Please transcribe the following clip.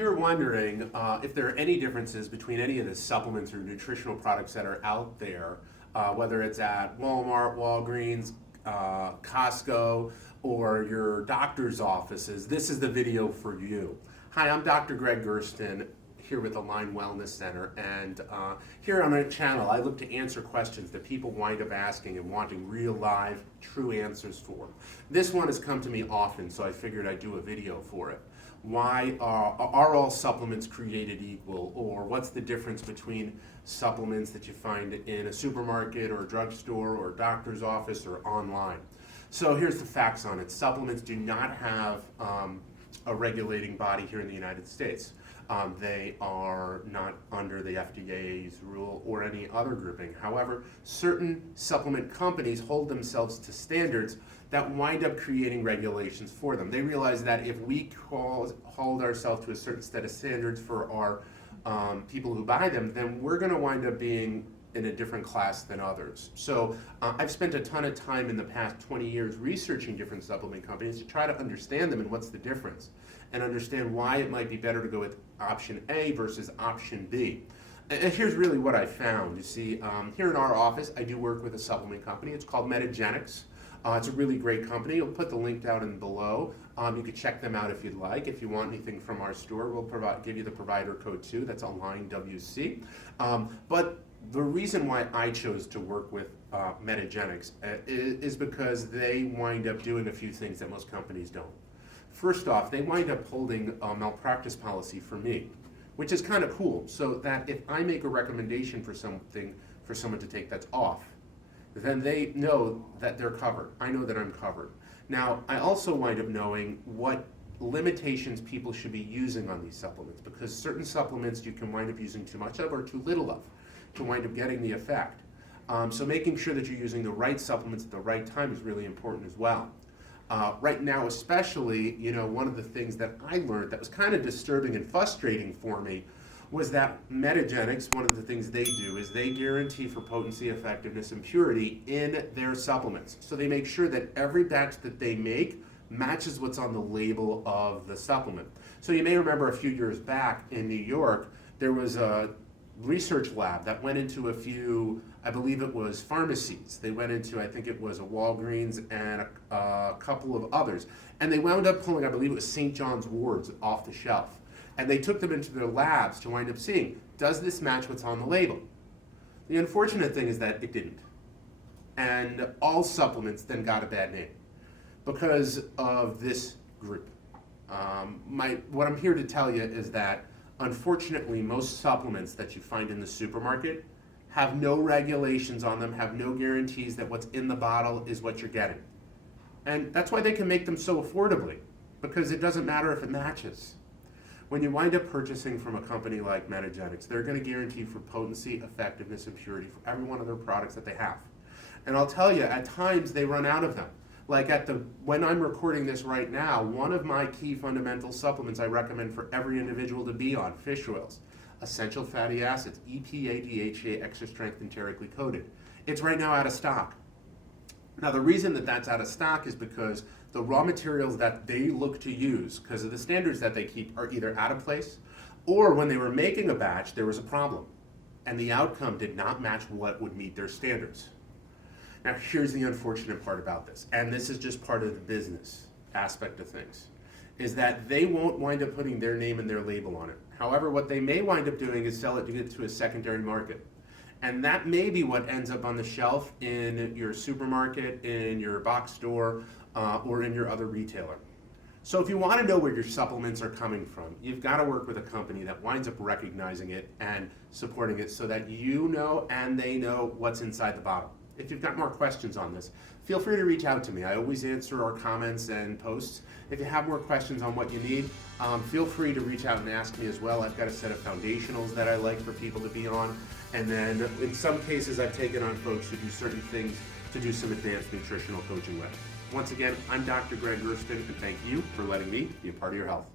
you're wondering if there are any differences between any of the supplements or nutritional products that are out there, whether it's at Walmart, Walgreens, Costco, or your doctor's offices, this is the video for you. Hi, I'm Dr. Gregg Gerstin, here with Align Wellness Center, and here on our channel I look to answer questions that people wind up asking and wanting real live true answers for. This one has come to me often, so I figured I'd do a video for it. Why are all supplements created equal, or what's the difference between supplements that you find in a supermarket or a drugstore or a doctor's office or online? So here's the facts on it. Supplements do not have a regulating body here in the United States. They are not under the FDA's rule or any other grouping. However, certain supplement companies hold themselves to standards that wind up creating regulations for them. They realize that if we hold ourselves to a certain set of standards for our people who buy them, then we're going to wind up being in a different class than others. So I've spent a ton of time in the past 20 years researching different supplement companies to try to understand them and what's the difference, and understand why it might be better to go with option A versus option B. And here's really what I found. You see, here in our office, I do work with a supplement company. It's called Metagenics. It's a really great company. I'll put the link down in below. You could check them out if you'd like. If you want anything from our store, we'll give you the provider code too. That's AlignWC. But the reason why I chose to work with Metagenics is because they wind up doing a few things that most companies don't. First off, they wind up holding a malpractice policy for me, which is kind of cool, so that if I make a recommendation for something for someone to take that's off, then they know that they're covered. I know that I'm covered. Now, I also wind up knowing what limitations people should be using on these supplements, because certain supplements you can wind up using too much of or too little of to wind up getting the effect. So making sure that you're using the right supplements at the right time is really important as well. Right now especially, one of the things that I learned that was kind of disturbing and frustrating for me was that Metagenics, one of the things they do is they guarantee for potency, effectiveness, and purity in their supplements. So they make sure that every batch that they make matches what's on the label of the supplement. So you may remember a few years back in New York, there was a research lab that went into a few, I believe it was pharmacies. They went into, I think it was a Walgreens and a couple of others. And they wound up pulling, I believe it was St. John's wards off the shelf. And they took them into their labs to wind up seeing, does this match what's on the label? The unfortunate thing is that it didn't. And all supplements then got a bad name because of this group. What I'm here to tell you is that unfortunately, most supplements that you find in the supermarket have no regulations on them, have no guarantees that what's in the bottle is what you're getting. And that's why they can make them so affordably, because it doesn't matter if it matches. When you wind up purchasing from a company like Metagenics, they're going to guarantee for potency, effectiveness, and purity for every one of their products that they have. And I'll tell you, at times they run out of them. Like when I'm recording this right now, one of my key fundamental supplements I recommend for every individual to be on, fish oils, essential fatty acids, EPA, DHA, extra strength, enterically coated. It's right now out of stock. Now the reason that that's out of stock is because the raw materials that they look to use, because of the standards that they keep, are either out of place, or when they were making a batch, there was a problem, and the outcome did not match what would meet their standards. Now here's the unfortunate part about this, and this is just part of the business aspect of things, is that they won't wind up putting their name and their label on it. However, what they may wind up doing is sell it to get to a secondary market. And that may be what ends up on the shelf in your supermarket, in your box store, or in your other retailer. So if you want to know where your supplements are coming from, you've got to work with a company that winds up recognizing it and supporting it so that you know and they know what's inside the bottle. If you've got more questions on this, feel free to reach out to me. I always answer our comments and posts. If you have more questions on what you need, feel free to reach out and ask me as well. I've got a set of foundationals that I like for people to be on. And then in some cases, I've taken on folks who do certain things to do some advanced nutritional coaching with. Once again, I'm Dr. Gregg Gerstin, and thank you for letting me be a part of your health.